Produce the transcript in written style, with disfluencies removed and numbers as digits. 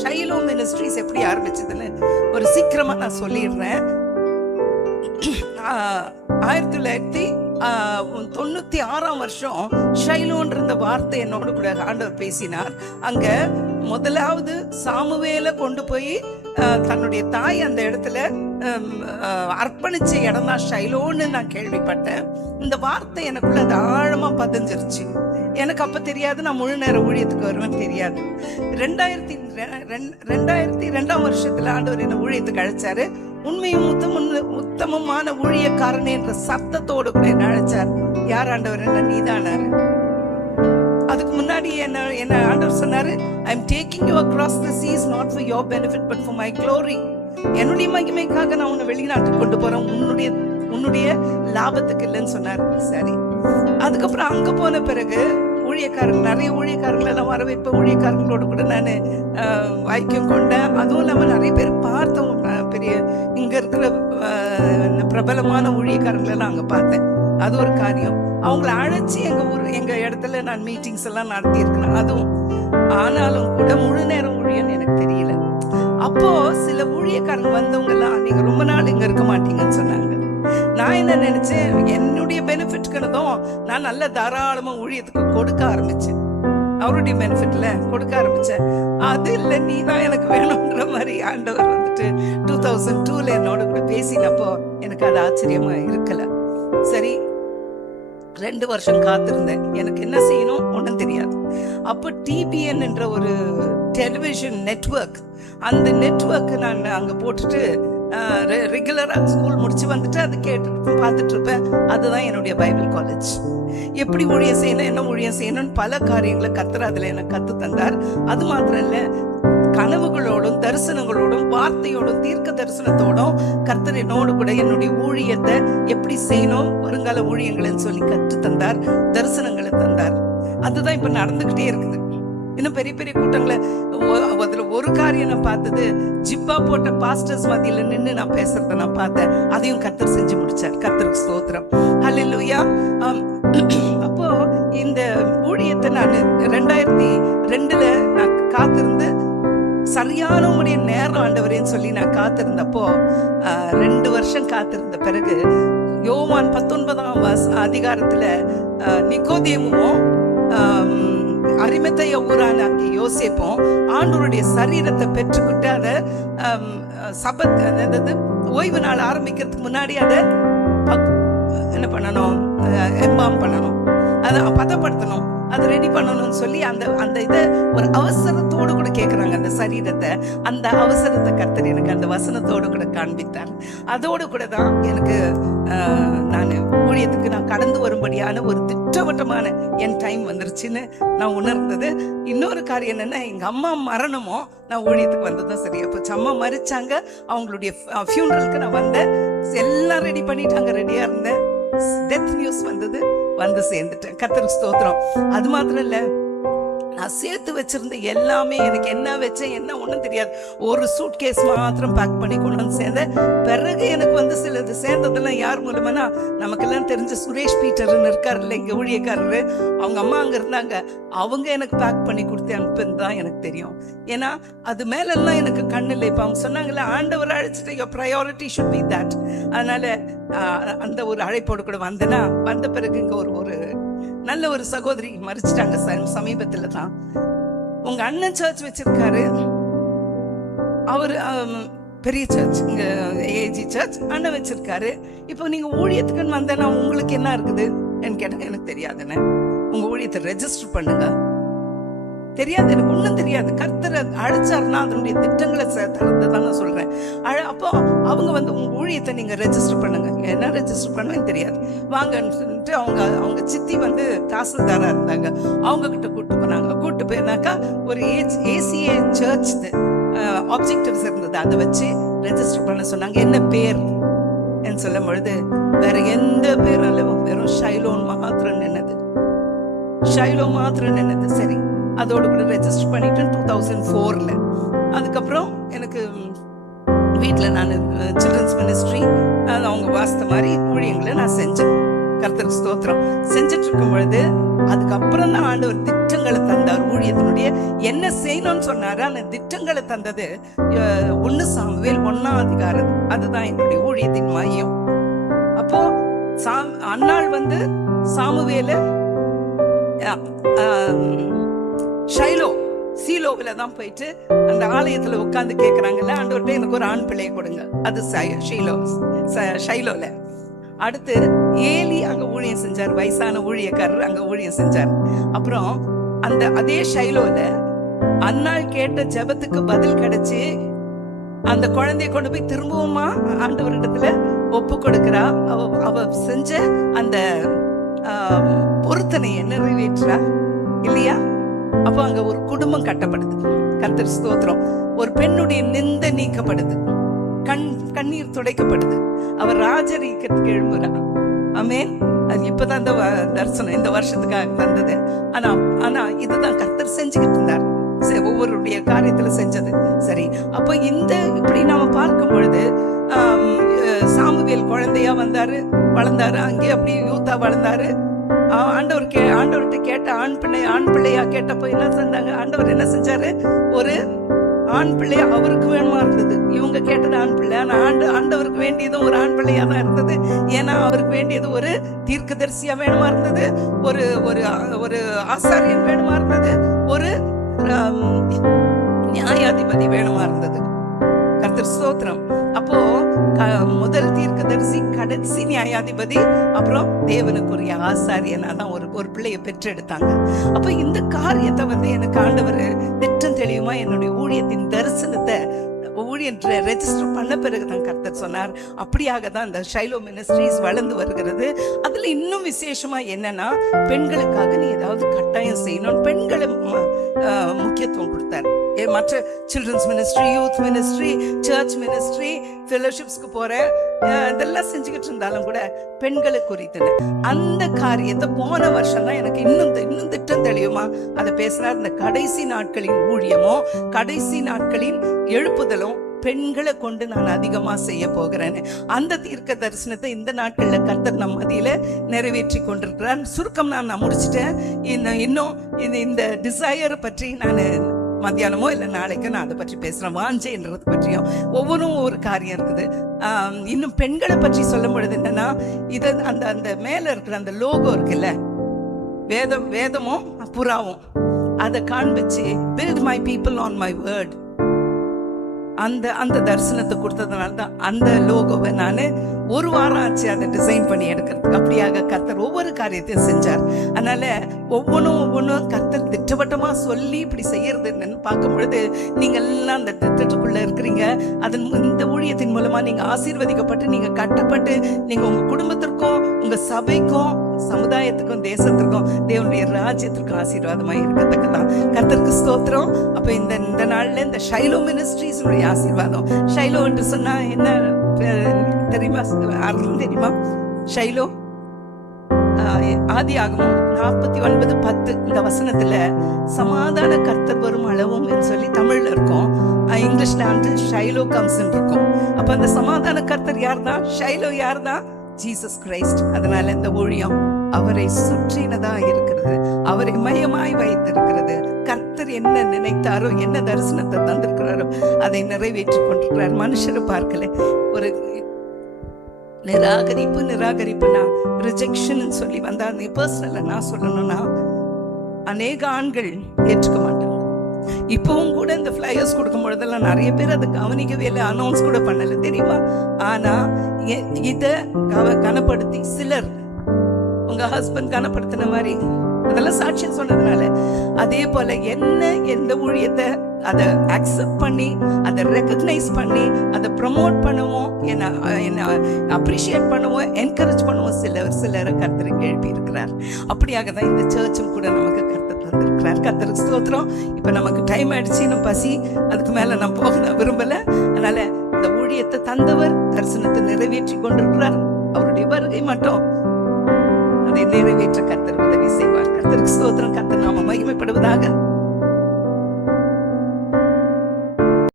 Shiloh ministries எப்படி ஆரம்பிச்சதுன்னு ஒரு சீக்கிரமா நான் சொல்லிடுறேன். 1996 ஷைலோன்ற இந்த வார்த்தை என்னோட கூட ஆண்டவர் பேசினார். அங்க முதலாவது சாமுவேலை கொண்டு போய் தன்னுடைய தாய் அந்த இடத்துல அர்ப்பணிச்ச இடம் தான் ஷைலோன்னு நான் கேள்விப்பட்டேன். இந்த வார்த்தை எனக்குள்ள அது ஆழமா பதிஞ்சிருச்சு. எனக்கு அப்ப தெரியாது நான் முழு நேர ஊழியத்துக்கு வருவேன்னு தெரியாது. 2002 ஆண்டவர் என்ன ஊழியத்துக்கு அழைச்சாரு. உண்மையும் உத்தமமான ஊழியக்காரன் என்ற சத்தத்தோடு கூட என்ன அழைச்சார். யார் ஆண்டவர்? என்ன நீதானாரு. அதுக்கு முன்னாடி என்ன ஆண்டவர் சொன்னாரு, I am taking you across the seas not for your benefit but for my glory. என்னுடைய மகிமைக்காக நான் உன்னை வெளிநாட்டுக்கு கொண்டு போறேன், உன்னுடைய லாபத்துக்கு இல்லைன்னு சொன்னார். சரி, அதுக்கப்புறம் அங்க போன பிறகு ஊழியக்காரர்கள், நிறைய ஊழியக்காரர்கள் எல்லாம் வர வைப்ப ஊழியக்காரங்களோடு கூட நான் ஐக்கியம் கொண்டேன். அதுவும் இல்லாமல் நிறைய பேர் பார்த்தோம். பெரிய இங்க இருக்கிற பிரபலமான ஊழியக்காரர்கள் எல்லாம் அங்க பார்த்தேன். அது ஒரு காரியம். அவங்கள அழைச்சி எங்க இடத்துல நான் மீட்டிங்ஸ் எல்லாம் நடத்தி இருக்கிறேன். அதுவும் ஆனாலும் கூட முழு நேரம் ஊழியன்னு எனக்கு தெரியல. அப்போ சில ஊழியக்காரங்க வந்தவங்க எல்லாம் நீங்க ரொம்ப நாள் இங்க இருக்க மாட்டீங்கன்னு சொன்னாங்க. நான் என்ன நினைச்சேன், என்னுடைய பெனிஃபிட்க்குனதும் நான் நல்ல தாராளமா ஊழியத்துக்கு கொடுக்க ஆரம்பிச்சேன். அவருடைய பெனிஃபிட்ல கொடுக்க ஆரம்பிச்சேன். அது இல்லை, நீ தான் எனக்கு வேணும்ன்ற மாதிரி ஆண்டவர் வந்துட்டு 2002 என்னோட கூட பேசினப்போ எனக்கு அது ஆச்சரியமா இருக்கல. சரி, 2 வருஷம் காத்திருந்தேன். எனக்கு என்ன செய்யணும் ஒன்றும் தெரியாது. அப்போ டிபிஎன் என்ற ஒரு டெலிவிஷன் நெட்வொர்க், அந்த நெட்வொர்க் நான் அங்கே போட்டுட்டு ரெகுலராக ஸ்கூல் முடிச்சு வந்துட்டு அதை கேட்டு பார்த்துட்டு இருப்பேன். அதுதான் என்னுடைய பைபிள் காலேஜ். எப்படி ஊழியம் செய்யணும், என்ன ஊழியம் செய்யணும்னு பல காரியங்களை கர்த்தர் அதில் எனக்கு கற்று தந்தார். அது மாத்திரம் இல்லை, கனவுகளோடும் தரிசனங்களோடும் வார்த்தையோடும் தீர்க்க தரிசனத்தோடும் கர்த்தர் என்னோடு கூட என்னுடைய ஊழியத்தை எப்படி செய்யணும், வருங்கால ஊழியங்கள்னு சொல்லி கற்று தந்தார், தரிசனங்களை தந்தார். அதுதான் இப்ப நடந்துகிட்டே இருக்குது. இன்னும் பெரிய பெரிய கூட்டங்களை அதுல ஒரு காரியம் நான் பார்த்தது, ஜிப்பா போட்ட பாஸ்டர்ஸ் மத்தியில நின்று நான் பேசுறத நான் பார்த்தேன். அதையும் கர்த்தர் செஞ்சு முடிச்சார். கர்த்தருக்கு ஸ்தோத்திரம், ஹல்லேலூயா. அப்போ இந்த ஊழியத்தை நான் 2002 நான் காத்திருந்து சரியான உடைய நேரம் ஆண்டவரேன்னு சொல்லி நான் காத்திருந்தப்போ 2 வருஷம் காத்திருந்த பிறகு யோவான் 19ஆம் அதிகாரத்துல நிக்கோதேமுவும் அரிமத்தைய ஊரான யோசேப்பும் ஆண்டவருடைய சரீரத்தை பெற்றுக்கிட்டு அதை சபத், அதாவது ஓய்வு நாள் ஆரம்பிக்கிறதுக்கு முன்னாடி அதை என்ன பண்ணணும், எம்பாம் பண்ணணும், அதை பதப்படுத்தணும், அதை ரெடி பண்ணணும்னு சொல்லி அந்த இதை ஒரு அவசரத்தோடு கூட கேட்குறாங்க. அந்த சரீரத்தை, அந்த அவசரத்தை கர்த்தர் எனக்கு அந்த வசனத்தோடு கூட காண்பித்தார். அதோடு கூட தான் எனக்கு நான் ஊழியத்துக்கு நான் கடந்து வரும்படியான ஒரு திட்டவட்டமான என் டைம் வந்துருச்சுன்னு நான் உணர்ந்தது. இன்னொரு காரியம் என்னன்னா, எங்க அம்மா மரணமோ நான் ஊழியத்துக்கு வந்ததும் சரி. அப்போ அம்மா மறிச்சாங்க, அவங்களுடைய ஃபியூனரலுக்கு நான் வந்தேன். எல்லாம் ரெடி பண்ணிட்டாங்க, ரெடியா இருந்தேன். டெத் நியூஸ் வந்தது, வந்து சேர்ந்துட்டேன். கர்த்தருக்கு ஸ்தோத்திரம். அது மாத்திரம் இல்ல, நான் சேர்த்து வச்சிருந்த எல்லாமே, எனக்கு என்ன வச்சேன் என்ன ஒன்றும் தெரியாது. ஒரு சூட் கேஸ் மாத்திரம் பேக் பண்ணி கொண்டு வந்து சேர்ந்தேன். பிறகு எனக்கு வந்து சிலது சேர்ந்ததெல்லாம் யார் மூலமானா, நமக்கெல்லாம் தெரிஞ்ச சுரேஷ் பீட்டர்னு இருக்காருல்ல இங்கே ஊழியக்காரரு, அவங்க அம்மா அங்கே இருந்தாங்க. அவங்க எனக்கு பேக் பண்ணி கொடுத்து அனுப்புன்னு தான் எனக்கு தெரியும். ஏன்னா அது மேலெல்லாம் எனக்கு கண்ணு இல்லை. இப்போ அவங்க சொன்னாங்கல்ல, ஆண்டவர் அழைச்சிட்டு your priority should be that. அதனால அந்த ஒரு அழைப்போடு கூட வந்தேன்னா, வந்த பிறகு இங்கே ஒரு நல்ல ஒரு சகோதரி மறிச்சிட்டாங்க சமீபத்துல தான். உங்க அண்ணன் சர்ச் வச்சிருக்காரு, அவரு பெரிய சர்ச், இங்க ஏஜி சர்ச் அண்ணன் வச்சிருக்காரு. இப்போ நீங்க ஊழியத்துக்குன்னு வந்தேன்னா உங்களுக்கு என்ன இருக்குது கேட்டாங்க. எனக்கு தெரியாதுன்னு. உங்க ஊழியத்தை ரெஜிஸ்டர் பண்ணுங்க. தெரியாது, எனக்கு ஒன்றும் தெரியாது. கர்த்தரை அழைச்சாருன்னா அதனுடைய திட்டங்களை தரதான் நான் சொல்றேன். அப்போ அவங்க வந்து உங்க ஊழியத்தை நீங்க ரெஜிஸ்டர் பண்ணுங்க. என்ன ரெஜிஸ்டர் பண்ணுவேன்னு தெரியாது, வாங்கன்னு சொல்லிட்டு அவங்க சித்தி வந்து தாசில்தாரா இருந்தாங்க, அவங்க கிட்ட கூப்பிட்டு போனாங்க. கூப்பிட்டு போயிருந்தாக்கா ஒரு ஏசிஏ சர்ச் ஆப்ஜெக்டிவ்ஸ் இருந்தது, அதை வச்சு ரெஜிஸ்டர் பண்ண சொன்னாங்க. என்ன பேர் சொல்லும் பொழுது வேற எந்த பேரும் இல்லை, வெறும் ஷைலோன் மாத்திரம் நின்னது, ஷைலோ மாத்திரம் நின்னது. சரி, அதோடு கூட ரெஜிஸ்டர் பண்ணிட்டு 2004 அதுக்கப்புறம் எனக்கு வீட்டில் நான் சில்ட்ரன்ஸ் மினிஸ்ட்ரி அவங்க வாஸ்த மாதிரி ஊழியங்களை நான் செஞ்சேன். கர்த்தருக்கு ஸ்தோத்திரம். செஞ்சுட்டு இருக்கும் பொழுது அதுக்கப்புறம் தான் ஆண்டவர் திட்டங்களை தந்தார். ஊழியத்தினுடைய என்ன செய்யணும்னு சொன்னாரு. அந்த திட்டங்களை தந்தது 1 சாமுவேல் 1ஆம் அதிகாரம். அதுதான் என்னுடைய ஊழியத்தின் மையம். அப்போ அன்னாள் வந்து சாமுவேல சீலோவில தான் போயிட்டு அந்த ஆலயத்துல உட்கார்ந்து கேக்குறாங்கல்ல, ஆண்டவர்கிட்ட எனக்கு ஒரு ஆண் பிள்ளையை கொடுங்க. அது ஷைலோல. அடுத்து ஏலி அங்க ஊழியம் செஞ்சார், வயசான ஊழியக்காரர் அங்க ஊழியம் செஞ்சார். அப்புறம் அதே ஷைலோல அன்னாள் கேட்ட ஜெபத்துக்கு பதில் கிடைச்சு அந்த குழந்தைய கொண்டு போய் திரும்பவுமா ஆண்டவரிடத்துல ஒப்பு கொடுக்கிறா. அவ செஞ்ச அந்த பொருத்தனையை நிறைவேற்றா இல்லையா? அப்போ அங்க ஒரு குடும்பம் கட்டப்படுது. கர்த்தர் ஸ்தோத்திரம். ஒரு பெண்ணுடைய நிந்தை நீக்கப்படுது, கண்ணீர் துடைக்கப்படுது, அவர் ராஜரீகத்துக்கு எழும்புறா. ஆமென். அது இப்பதான் அந்த தரிசனம் இந்த வருஷத்துக்காக தந்தது. ஆனா இதுதான் கர்த்தர் செஞ்சுக்கிட்டு இருந்தார், ஒவ்வொருடைய காரியத்துல செஞ்சது. சரி, அப்ப இப்படி நாம பார்க்கும் பொழுது சாமுவேல் குழந்தையா வளர்ந்தாரு, அங்கே அப்படி யூத்தா வளர்ந்தாரு. ஆண்டவர்கிட்ட கேட்ட ஆண் பிள்ளையா கேட்டப்போ என்ன செஞ்சாங்க? ஆண்டவர் என்ன செஞ்சாரு? ஒரு ஆண் பிள்ளையா அவருக்கு வேணுமா இருந்தது. இவங்க கேட்டது ஆண் பிள்ளை, ஆனா ஆண்டவருக்கு வேண்டியதும் ஒரு ஆண் பிள்ளையா தான் இருந்தது. ஏன்னா அவருக்கு வேண்டியது ஒரு தீர்க்கதரிசியா வேணுமா இருந்தது, ஒரு ஆசாரியன் வேணுமா இருந்தது, ஒரு நியாயாதிபதி வேணுமா இருந்தது. கர்த்தர் ஸ்தோத்திரம். அப்போ முதல் தீர்க்கதரிசி, கடைசி நியாயாதிபதி, அப்புறம் தேவனுக்குரிய ஆசாரியனா தான் ஒரு பிள்ளைய பெற்றெடுத்தாங்க. அப்ப இந்த காரியத்தை எனக்கு ஆண்டவர் திட்டம் தெளிவுமா என்னுடைய ஊழியத்தின் தரிசனத்தை ரெஜிஸ்டர் பண்ண பிறகுதான் கர்த்தர் சொன்னார். அப்படியாக தான் இந்த ஷைலோ மினிஸ்ட்ரிஸ் வளர்ந்து வருகிறது. அதுல இன்னும் விசேஷமா என்னன்னா, பெண்களுக்காக நீ ஏதாவது கட்டாயம் செய்யணும், பெண்களை முக்கியத்துவம் கொடுத்தார். மற்ற children's ministry, youth ministry, church ministry, ஃபெலோஷிப்ஸ்க்கு போறேன் இதெல்லாம் செஞ்சுக்கிட்டு இருந்தாலும் கூட பெண்களை குறித்து அந்த காரியத்தை போன வருஷம் தான் எனக்கு இன்னும் திட்டம் தெளிவுமா அதை பேசினார். இந்த கடைசி நாட்களின் ஊழியமோ கடைசி நாட்களின் எழுப்புதலும் பெண்களை கொண்டு நான் அதிகமா செய்ய போகிறேன்னு அந்த தீர்க்க தரிசனத்தை இந்த நாட்கள்ல கர்த்தர் நம் மத்தியில நிறைவேற்றி கொண்டிருக்கிறார். சுருக்கம் நான் முடிச்சிட்டேன். இன்னும் இந்த டிசையரை பற்றி நான் மத்தியானமோ இல்லை நாளைக்கோ நான் அதை பற்றி பேசுறேன். வாஞ்சைன்றது பற்றியும் ஒவ்வொன்றும் ஒரு காரியம் இருக்குது. இன்னும் பெண்களை பற்றி சொல்லும் பொழுது என்னன்னா, இது அந்த மேல இருக்கிற அந்த லோகோ இருக்குல்ல, வேதமும் புறாவும் அதை காண்பிச்சு build my people on my word, அந்த தரிசனத்தை கொடுத்ததுனால தான் அந்த லோகோவை நான் ஒரு வாரம் ஆச்சு அதை டிசைன் பண்ணி எடுக்கிறதுக்கு. அப்படியாக கர்த்தர் ஒவ்வொரு காரியத்தையும் செஞ்சார். அதனால ஒவ்வொன்றும் கர்த்தர் திட்டவட்டமா சொல்லி இப்படி செய்யறது என்னன்னு பார்க்கும் பொழுது நீங்க எல்லாம் அந்த திட்டத்துக்குள்ள இருக்கிறீங்க. அதன் இந்த ஊழியத்தின் மூலமா நீங்க ஆசீர்வதிக்கப்பட்டு, நீங்க கட்டப்பட்டு, நீங்க உங்க குடும்பத்திற்கும் உங்க சபைக்கும் சமுதாயத்துக்கும் தேசத்திற்கும் தேவனுடைய ராஜ்யத்திற்கும் ஆசீர்வாதமா இருக்கத்தக்கதான் கர்த்தருக்கு ஸ்தோத்திரம். அப்ப இந்த நாள்ல இந்த ஷைலோ மினிஸ்ட்ரிஸ் ஆசீர்வாதம். ஷைலோ என்று சொன்னா என்ன தெரியுமா? அர்த்தம் தெரியுமா? ஷைலோ ஆதியாகமம் 49:10 இந்த வசனத்துல சமாதான கர்த்தர் வரும் அளவும் சொல்லி தமிழ்ல இருக்கும், இங்கிலீஷ்ல ஷைலோ கம்ஸ் இருக்கும். அப்ப அந்த சமாதான கர்த்தர் யார் தான்? ஷைலோ யார் தான்? Jesus Christ. அதனால இந்த ஊழியம் அவரை சுற்றினதா இருக்கிறது, அவரை மையமாய் வைத்திருக்கிறது. கர்த்தர் என்ன நினைத்தாரோ, என்ன தரிசனத்தை தந்திருக்கிறாரோ அதை நிறைவேற்றி கொண்டிருக்கிறார். மனுஷரை பார்க்கல, ஒரு நிராகரிப்புனா ரிஜெக்ஷன் சொல்லி வந்தா, நீ பர்சனலா நான் சொல்லணும்னா அநேக ஆண்கள் ஏற்றுக்க மாட்டாங்க. இப்பவும் கூட இந்த ஃபிளையர்ஸ் கொடுக்கும் பொழுதெல்லாம் நிறைய பேர் அதை கவனிக்கவே இல்லை, அனௌன்ஸ் கூட பண்ணல, தெரியுமா? ஆனா இத கனப்படுத்தி சிலர் உங்க ஹஸ்பண்ட் கனப்படுத்தின மாதிரி அதெல்லாம் சாட்சியம் சொன்னதுனால, அதே போல எந்த ஊழியத்தை அதை அக்செப்ட் பண்ணி, அதை ரெகக்னைஸ் பண்ணி, அதை ப்ரமோட் பண்ணுவோம், என்ன அப்ரிஷியேட் பண்ணுவோம், என்கரேஜ் பண்ணுவோம் சிலரை கர்த்தருக்கு எழுப்பி இருக்கிறார். அப்படியாக தான் இந்த சர்ச்சும் கூட நமக்கு கர்த்தர் தந்திருக்கிறார். கர்த்தருக்கு ஸ்தோத்திரம். இப்ப நமக்கு டைம் ஆயிடுச்சு, இன்னும் பசி, அதுக்கு மேல நான் போக விரும்பல. அதனால இந்த ஊழியத்தை தந்தவர் தரிசனத்தை நிறைவேற்றி கொண்டிருக்கிறார். அவருடைய வருகை மட்டும் அதை நிறைவேற்ற கர்த்தர் உதவி செய்வார். கர்த்தருக்கு ஸ்தோத்திரம். கர்த்தர் நாம மகிமைப்படுவதாக.